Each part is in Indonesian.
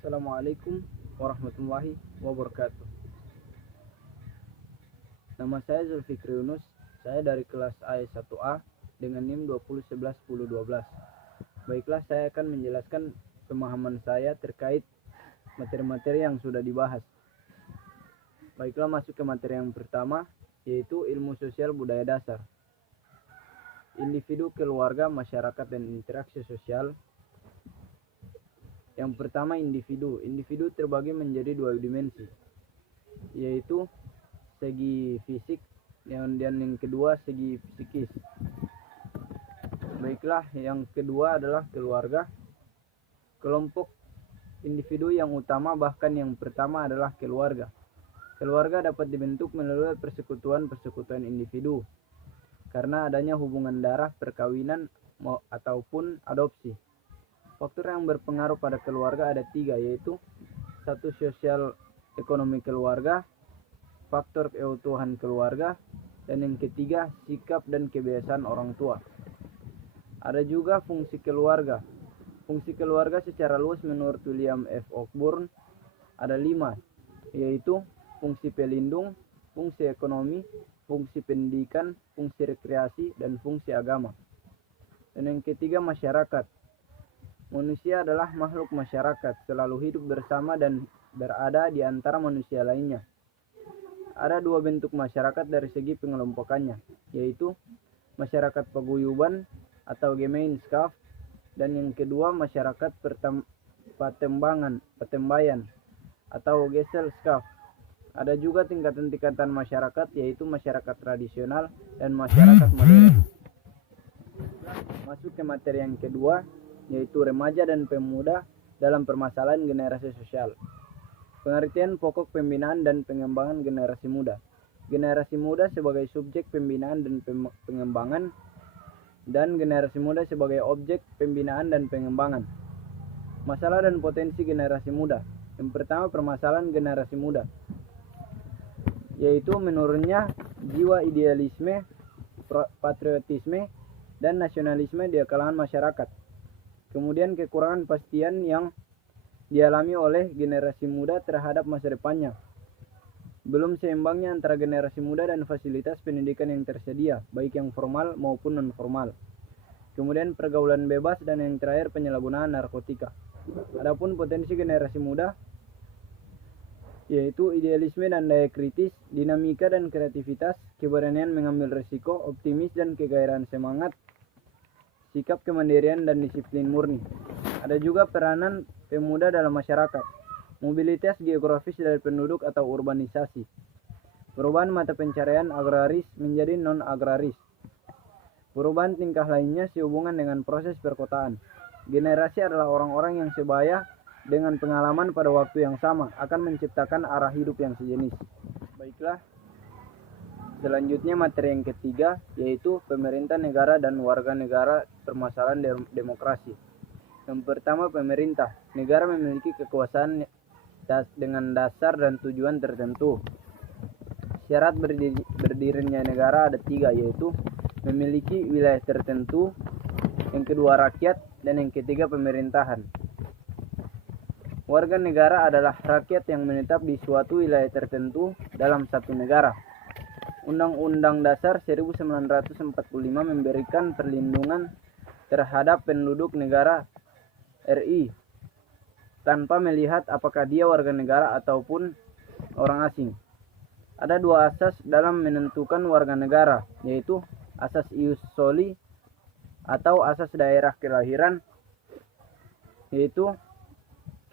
Assalamualaikum warahmatullahi wabarakatuh. Nama saya Zulfikri Yunus. Saya dari kelas A1A dengan NIM 2011-1012. Baiklah, saya akan menjelaskan pemahaman saya terkait materi-materi yang sudah dibahas. Baiklah, masuk ke materi yang pertama, yaitu ilmu sosial budaya dasar. Individu, keluarga, masyarakat, dan interaksi sosial. Yang pertama, individu. Individu terbagi menjadi dua dimensi, yaitu segi fisik dan yang kedua segi psikis. Baiklah, yang kedua adalah keluarga. Kelompok individu yang utama bahkan yang pertama adalah keluarga. Keluarga dapat dibentuk melalui persekutuan-persekutuan individu karena adanya hubungan darah, perkawinan, ataupun adopsi. Faktor yang berpengaruh pada keluarga ada tiga, yaitu satu, sosial ekonomi keluarga, faktor keutuhan keluarga, dan yang ketiga, sikap dan kebiasaan orang tua. Ada juga fungsi keluarga. Fungsi keluarga secara luas menurut William F. Cockburn ada 5, yaitu fungsi pelindung, fungsi ekonomi, fungsi pendidikan, fungsi rekreasi, dan fungsi agama. Dan yang ketiga, masyarakat. Manusia adalah makhluk masyarakat, selalu hidup bersama dan berada di antara manusia lainnya. Ada 2 bentuk masyarakat dari segi pengelompokannya, yaitu masyarakat paguyuban atau Gemeinschaft, dan yang kedua masyarakat patembayan atau Gesellschaft. Ada juga tingkatan-tingkatan masyarakat, yaitu masyarakat tradisional dan masyarakat modern. Masuk ke materi yang kedua, yaitu remaja dan pemuda dalam permasalahan generasi sosial. Pengertian pokok pembinaan dan pengembangan generasi muda. Generasi muda sebagai subjek pembinaan dan pengembangan, dan generasi muda sebagai objek pembinaan dan pengembangan. Masalah dan potensi generasi muda. Yang pertama, permasalahan generasi muda, yaitu menurunnya jiwa idealisme, patriotisme, dan nasionalisme di kalangan masyarakat. Kemudian kekurangan pastian yang dialami oleh generasi muda terhadap masa depannya. Belum seimbangnya antara generasi muda dan fasilitas pendidikan yang tersedia, baik yang formal maupun non-formal. Kemudian pergaulan bebas, dan yang terakhir penyalahgunaan narkotika. Adapun potensi generasi muda, yaitu idealisme dan daya kritis, dinamika dan kreativitas, keberanian mengambil risiko, optimis dan kegairahan semangat, sikap kemandirian dan disiplin murni. Ada juga peranan pemuda dalam masyarakat, mobilitas geografis dari penduduk atau urbanisasi, perubahan mata pencarian agraris menjadi non-agraris, perubahan tingkah lainnya sehubungan dengan proses perkotaan. Generasi adalah orang-orang yang sebaya dengan pengalaman pada waktu yang sama akan menciptakan arah hidup yang sejenis. Baiklah, selanjutnya materi yang ketiga, yaitu pemerintah negara dan warga negara permasalahan demokrasi. Yang pertama, pemerintah. Negara memiliki kekuasaan dengan dasar dan tujuan tertentu. Syarat berdirinya negara ada 3, yaitu memiliki wilayah tertentu, yang kedua rakyat, dan yang ketiga pemerintahan. Warga negara adalah rakyat yang menetap di suatu wilayah tertentu dalam satu negara. Undang-Undang Dasar 1945 memberikan perlindungan terhadap penduduk negara RI tanpa melihat apakah dia warga negara ataupun orang asing. Ada 2 asas dalam menentukan warga negara, yaitu asas ius soli atau asas daerah kelahiran, yaitu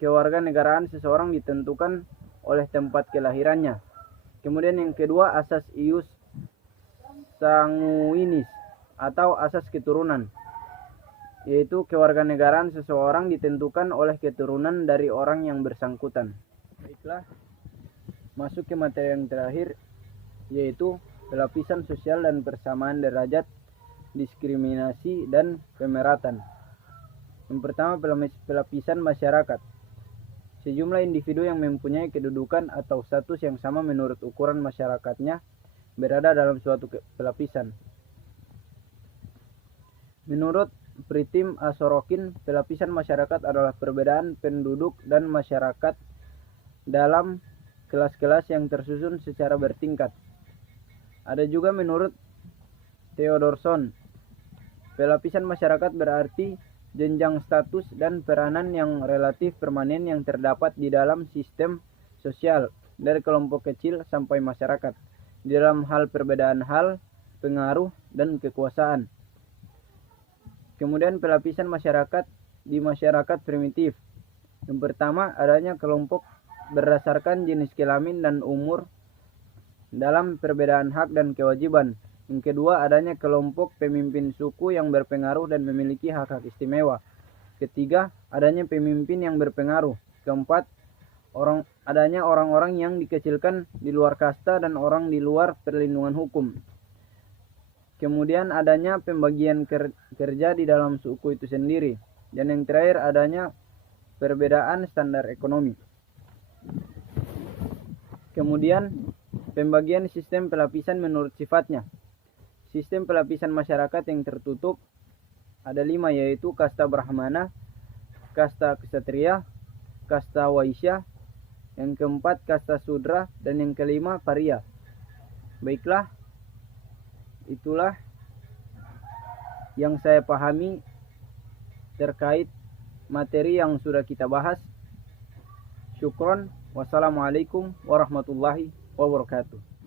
kewarganegaraan seseorang ditentukan oleh tempat kelahirannya. Kemudian yang kedua, asas ius sanguinis atau asas keturunan, yaitu kewarganegaraan seseorang ditentukan oleh keturunan dari orang yang bersangkutan. Baiklah, masuk ke materi yang terakhir, yaitu pelapisan sosial dan persamaan derajat, diskriminasi, dan pemeratan. Yang pertama, pelapisan masyarakat. Sejumlah individu yang mempunyai kedudukan atau status yang sama menurut ukuran masyarakatnya berada dalam suatu pelapisan. Menurut Pritim A. Sorokin, pelapisan masyarakat adalah perbedaan penduduk dan masyarakat dalam kelas-kelas yang tersusun secara bertingkat. Ada juga menurut Theodorson, pelapisan masyarakat berarti jenjang status dan peranan yang relatif permanen yang terdapat di dalam sistem sosial dari kelompok kecil sampai masyarakat di dalam hal perbedaan hal, pengaruh, dan kekuasaan. Kemudian pelapisan masyarakat di masyarakat primitif. Yang pertama, adanya kelompok berdasarkan jenis kelamin dan umur dalam perbedaan hak dan kewajiban. Yang kedua, adanya kelompok pemimpin suku yang berpengaruh dan memiliki hak-hak istimewa. Ketiga, adanya pemimpin yang berpengaruh. Keempat, adanya orang-orang yang dikecilkan di luar kasta dan orang di luar perlindungan hukum. Kemudian adanya pembagian kerja di dalam suku itu sendiri. Dan yang terakhir adanya perbedaan standar ekonomi. Kemudian pembagian sistem pelapisan menurut sifatnya. Sistem pelapisan masyarakat yang tertutup ada 5, yaitu kasta Brahmana, kasta Ksatria, kasta Waisya, yang keempat kasta Sudra, dan yang kelima Paria. Baiklah, itulah yang saya pahami terkait materi yang sudah kita bahas. Syukron. Wassalamualaikum warahmatullahi wabarakatuh.